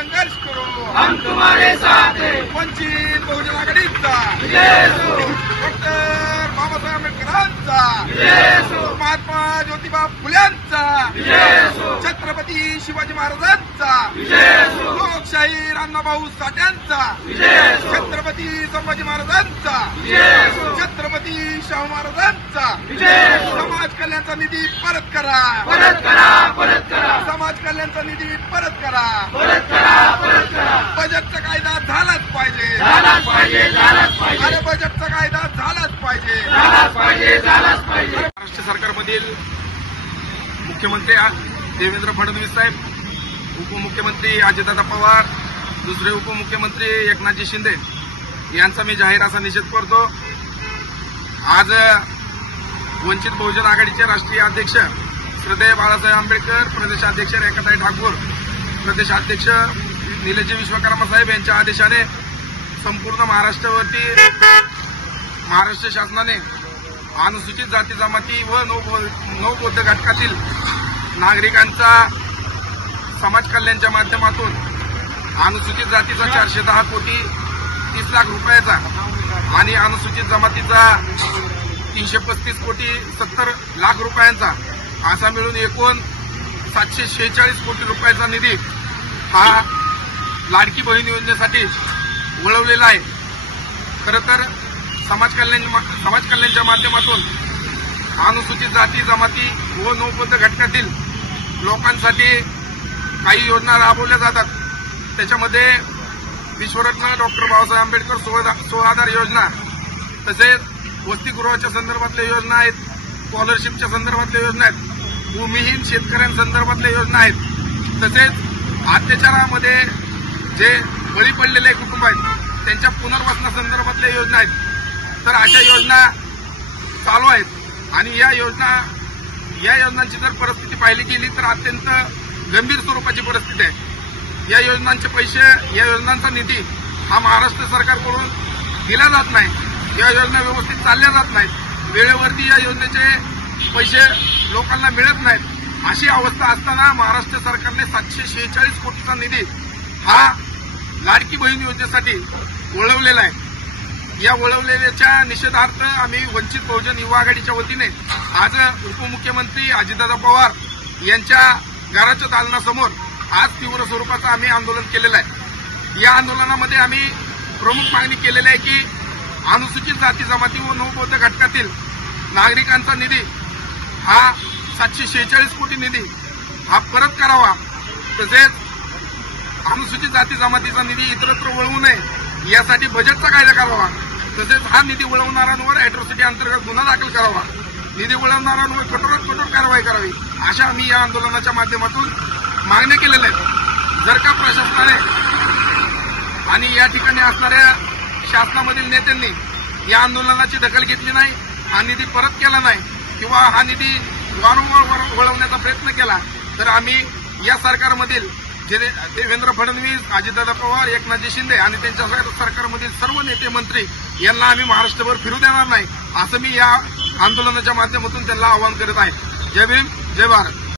संघर्ष करो, हम तुम्हारे साथ हैं। वंचित बहुजन आघाडीचा विजय असो, डॉक्टर बाबासाहेब आंबेडकरांचा विजय असो, महात्मा ज्योतिबा फुल्यांचा विजय असो, छत्रपती शिवाजी महाराजांचा विजय असो, लोकशाहीर अण्णाभाऊ साठ्यांचा विजय असो, छत्रपती संभाजी महाराजांचा विजय असो, छत्रपती शाहू महाराजांचा विजय असो, समाज कल्याणचा निधी परत करा, परत करा, परत करा, समाज कल्याणचा निधी परत करा, परत करा, परत करा, बजेटचा कायदा झालाच पाहिजे, झालाच पाहिजे, झालाच पाहिजे, अरे बजेटचा कायदा झालाच पाहिजे. झालाच पाहिजे, झालाच पाहिजे. महाराष्ट्र सरकारमधील मुख्यमंत्री देवेंद्र फडणवीस साहेब, उपमुख्यमंत्री अजितदादा पवार, दुसरे उपमुख्यमंत्री एकनाथजी शिंदे यांचा मी जाहीर असा निषेध करतो. आज वंचित बहुजन आघाडीचे राष्ट्रीय अध्यक्ष श्रद्धेय बाळासाहेब आंबेडकर, प्रदेशाध्यक्ष रेखाताई ठाकूर, प्रदेशाध्यक्ष निलेश विश्वकर्मा साहेब यांच्या आदेशाने संपूर्ण महाराष्ट्र शासनाने अनुसूचित जाती जमाती व नवबौद्ध घटकातील नागरिकांचा समाज कल्याणच्या माध्यमातून अनुसूचित जातीचा 410 कोटी 30 लाख रुपयाचा आणि अनुसूचित जमातीचा 335 कोटी 70 लाख रुपयांचा असा मिळून एकूण 746 कोटी रुपयाचा निधी हा लाडकी बहीण योजनेसाठी वळवलेला आहे. खरं तर समाज कल्याणच्या माध्यमातून अनुसूचित जाती जमाती व नवबौद्ध घटकातील लोकांसाठी काही योजना राबवल्या जातात. त्याच्यामध्ये विश्वरत्न डॉक्टर बाबासाहेब आंबेडकर 16,000 योजना, तसेच वसतिगृहाच्या संदर्भातल्या योजना आहेत, स्कॉलरशिपच्या संदर्भातल्या योजना आहेत, भूमिहीन शेतकऱ्यांसंदर्भातल्या योजना आहेत, तसेच अत्याचारामध्ये जे बळी पडलेले कुटुंब आहेत त्यांच्या पुनर्वसनासंदर्भातल्या योजना आहेत. तर अशा योजना चालू आहेत आणि या योजनांची जर परिस्थिती पाहिली गेली तर अत्यंत गंभीर स्वरूपाची परिस्थिती आहे. या योजनांचे पैसे, या योजनांचा निधी हा महाराष्ट्र सरकारकडून दिला जात नाही. या योजना व्यवस्थित चालल्या जात नाहीत. वेळेवरती या योजनेचे पैसे लोकांना मिळत नाहीत. अशी अवस्था असताना महाराष्ट्र सरकारने 746 कोटीचा निधी हा लाडकी बहीण योजनेसाठी वळवलेला आहे. या वळवलेल्याच्या निषेधार्थ आम्ही वंचित बहुजन युवा आघाडीच्या वतीने आज उपमुख्यमंत्री अजितदादा पवार यांच्या घराच्या दालनासमोर आज तीव्र स्वरूपाचं आम्ही आंदोलन केलेलं आहे. या आंदोलनामध्ये आम्ही प्रमुख मागणी केलेली आहे की अनुसूचित जाती जमाती व नवबौद्ध घटकातील नागरिकांचा निधी हा 746 कोटी निधी हा परत करावा. तसेच अनुसूचित जाती जमातीचा निधी इतरत्र वळवू नये यासाठी बजेटचा कायदा करावा. तसेच हा निधी वळवणाऱ्यांवर अॅट्रॉसिटी अंतर्गत गुन्हा दाखल करावा. निधी वळवणाऱ्यांवर कठोरात कठोर कारवाई करावी अशा आम्ही या आंदोलनाच्या माध्यमातून मागण्या केलेल्या आहेत. जर का प्रशासनाने आणि या ठिकाणी असणाऱ्या शासनामधील नेत्यांनी या आंदोलनाची दखल घेतली नाही, हा निधी परत केला नाही किंवा हा निधी वारंवार वळवण्याचा प्रयत्न केला तर आम्ही या सरकारमधील देवेंद्र फडणवीस, अजितदादा पवार, एकनाथजी शिंदे आणि त्यांच्या सरकारमधील सर्व नेते मंत्री यांना आम्ही महाराष्ट्रभर फिरू देणार नाही, असं मी या आंदोलनाच्या माध्यमातून त्यांना आवाहन करत आहे. जय भीम, जय भारत.